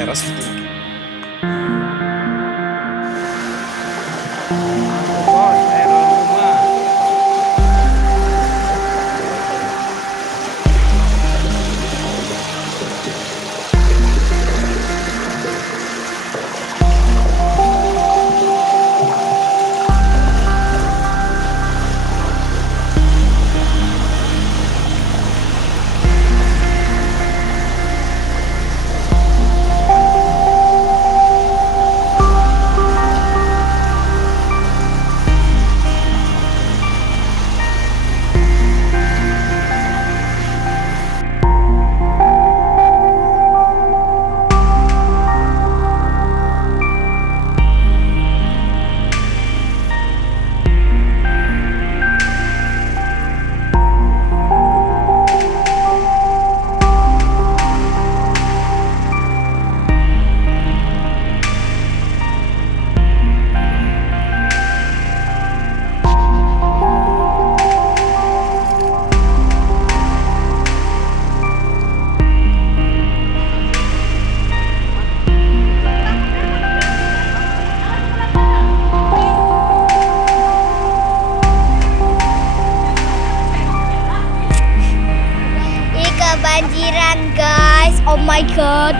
teras. Kebanjiran guys, oh my god.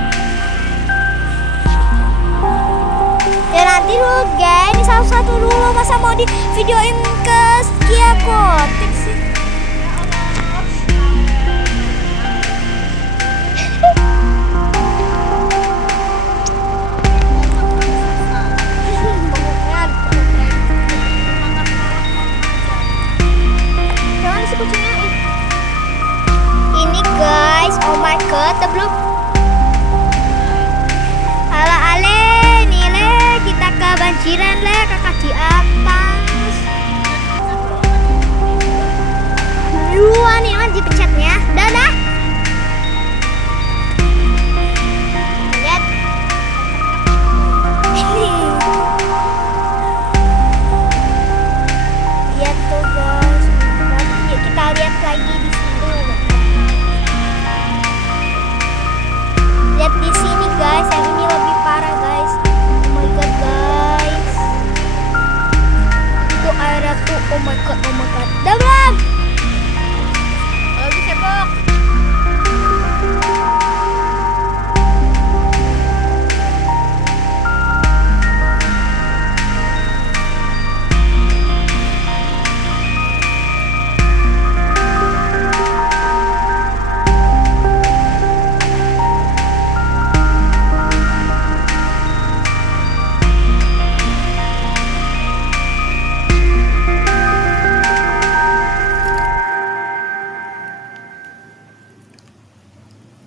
Ya nanti dulu guys, ini satu-satu dulu, masa mau di videoin ke Kia Kotik sih. Jangan si kucingnya. Ini guys, oh my god, belum. Ala ale, nih le, kita kebanjiran le, kakak di atas. Dua nih man dipencetnya, dadah. Lihat. Lihat tuh guys, yuk kita lihat lagi di sini. Lihat di sini guys, yang ini lebih parah guys. Oh my god guys. Itu airnya tuh, oh my god, oh my god. Dadah.